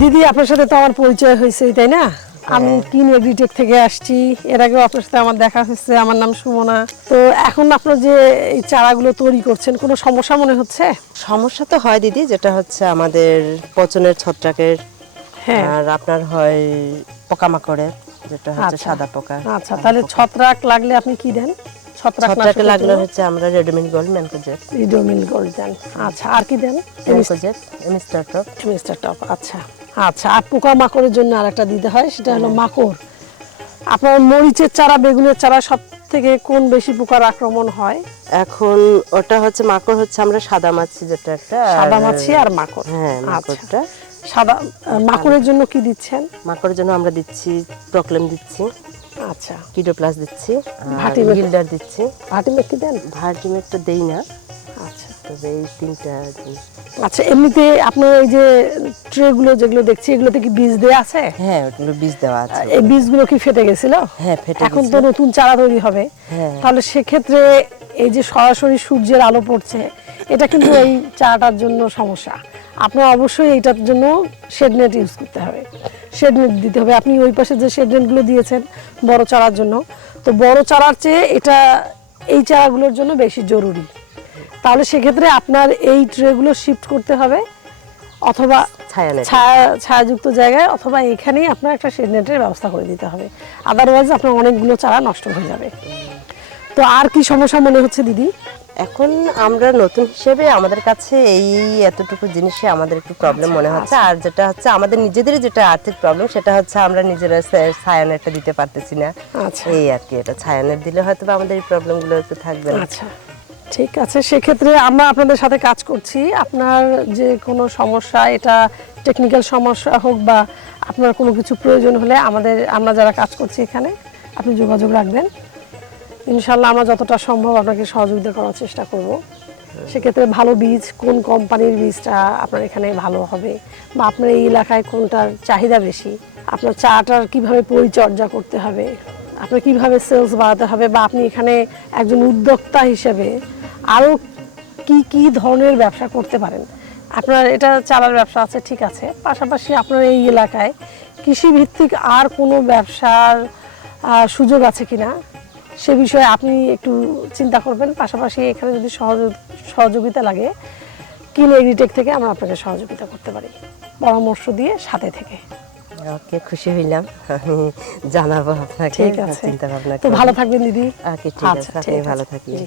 দিদি আপনার সাথে তো আমার পরিচয় হয়েছে তাই না? আমি হ্যাঁ। কিন এগ্রিটেক থেকে আসছি? এর আগেও আপনার সাথে আমার দেখা হয়েছে আমার নাম সুমনা। তো এখন আপনার যে এই চারাগুলো তৈরি করছেন কোনো সমস্যা মনে হচ্ছে? সমস্যা তো হয় দিদি যেটা হচ্ছে আমাদের পচনের ছত্রাকের হ্যাঁ। আর আপনার হয় পোকামাকড়ের যেটা হচ্ছে আচ্ছা। সাদা পোকা আচ্ছা তাহলে ছত্রাক লাগলে আপনি কি দেন? ছত্রাক লাগলে হচ্ছে আমরা গোল্ড ম্যানকোজেট রিডোমিল গোল্ড দেন। আচ্ছা আর কি দেন? ম্যানকোজেট এমিস্টার টপ টপ আচ্ছা। আচ্ছা আর পোকা মাকড়ের জন্য আরেকটা দিতে হয় সেটা হলো মাকড়। আপনার মরিচের চারা বেগুনের চারা সব থেকে কোন বেশি পোকার আক্রমণ হয়? এখন ওটা হচ্ছে মাকড় হচ্ছে আমরা সাদা মাছি যেটা একটা সাদা মাছি আর মাকড়। হ্যাঁ আচ্ছা। মাকড়টা। সাদা মাকড়ের জন্য কি দিচ্ছেন? মাকড়ের জন্য আমরা দিচ্ছি প্রক্লেম দিচ্ছি। আচ্ছা। কিডো প্লাস দিচ্ছি ভাটিমেক- গিল্ডার দিচ্ছি। ভাটিমে কি দেন? ভার্টিমেকটা দেই না। আচ্ছা। তবে এই তিনটা জিনিস আচ্ছা এমনিতে আপনার এই যে ট্রেগুলো যেগুলো দেখছি এগুলোতে কি বীজ দেওয়া আছে? হ্যাঁ ওগুলো বীজ দেওয়া আছে। এই বীজগুলো কি ফেটে গেছিল? হ্যাঁ ফেটে এখন তো নতুন চারা তৈরি হবে। হ্যাঁ। তাহলে সেক্ষেত্রে এই যে সরাসরি সূর্যের আলো পড়ছে এটা কিন্তু এই চারাটার জন্য সমস্যা। আপনার অবশ্যই এইটার জন্য শেড নেট ইউজ করতে হবে। শেড নেট দিতে হবে। আপনি ওই পাশে যে শেড নেটগুলো দিয়েছেন বড় চারার জন্য তো বড় চারার চেয়ে এটা এই চারাগুলোর জন্য বেশি জরুরি। তাহলে সেক্ষেত্রে আপনার এই ট্রেগুলো শিফট করতে হবে অথবা ছায়া ছায়াযুক্ত জায়গায় অথবা এখানেই আপনার একটা শেড নেটের ব্যবস্থা করে দিতে হবে। আদারওয়াইজ আপনার অনেকগুলো চারা নষ্ট হয়ে যাবে। তো আর কি সমস্যা মনে হচ্ছে দিদি? এখন আমরা নতুন হিসেবে আমাদের কাছে এই এতটুকু জিনিসে আমাদের একটু প্রবলেম মনে হচ্ছে। আর যেটা হচ্ছে আমাদের নিজেদেরই যেটা আর্থিক প্রবলেম সেটা হচ্ছে আমরা নিজেরা ছায়ানেটটা দিতে পারতেছি না। আচ্ছা। এই আর কি এটা ছায়ানেট দিলে হয়তো বা আমাদের এই প্রবলেমগুলো একটু থাকবে না। আচ্ছা। ঠিক আছে সেক্ষেত্রে আমরা আপনাদের সাথে কাজ করছি। আপনার যে কোনো সমস্যা এটা টেকনিক্যাল সমস্যা হোক বা আপনার কোনো কিছু প্রয়োজন হলে আমাদের আমরা যারা কাজ করছি এখানে আপনি যোগাযোগ রাখবেন। ইনশাল্লাহ আমরা যতটা সম্ভব আপনাকে সহযোগিতা করার চেষ্টা করব। সেক্ষেত্রে ভালো বীজ কোন কোম্পানির বীজটা আপনার এখানে ভালো হবে বা আপনার এই এলাকায় কোনটার চাহিদা বেশি আপনার চাটার কীভাবে পরিচর্যা করতে হবে আপনার কীভাবে সেলস বাড়াতে হবে বা আপনি এখানে একজন উদ্যোক্তা হিসেবে আরও কি কি ধরনের ব্যবসা করতে পারেন? আপনার এটা চালার ব্যবসা আছে ঠিক আছে। পাশাপাশি আপনার এই এলাকায় কৃষিভিত্তিক আর কোনো ব্যবসার সুযোগ আছে কি না সে বিষয়ে আপনি একটু চিন্তা করবেন। পাশাপাশি এখানে যদি সহযোগ সহযোগিতা লাগে কিন এগ্রিটেক থেকে আমরা আপনাকে সহযোগিতা করতে পারি। পরামর্শ দিয়ে সাথে থেকে। ওকে খুশি হইলাম। আমি জানাব আপনাকে ঠিক আছে। চিন্তা ভাবনা তো ভালো থাকবেন দিদি। ওকে ঠিক আছে। আচ্ছা, ভালো জি।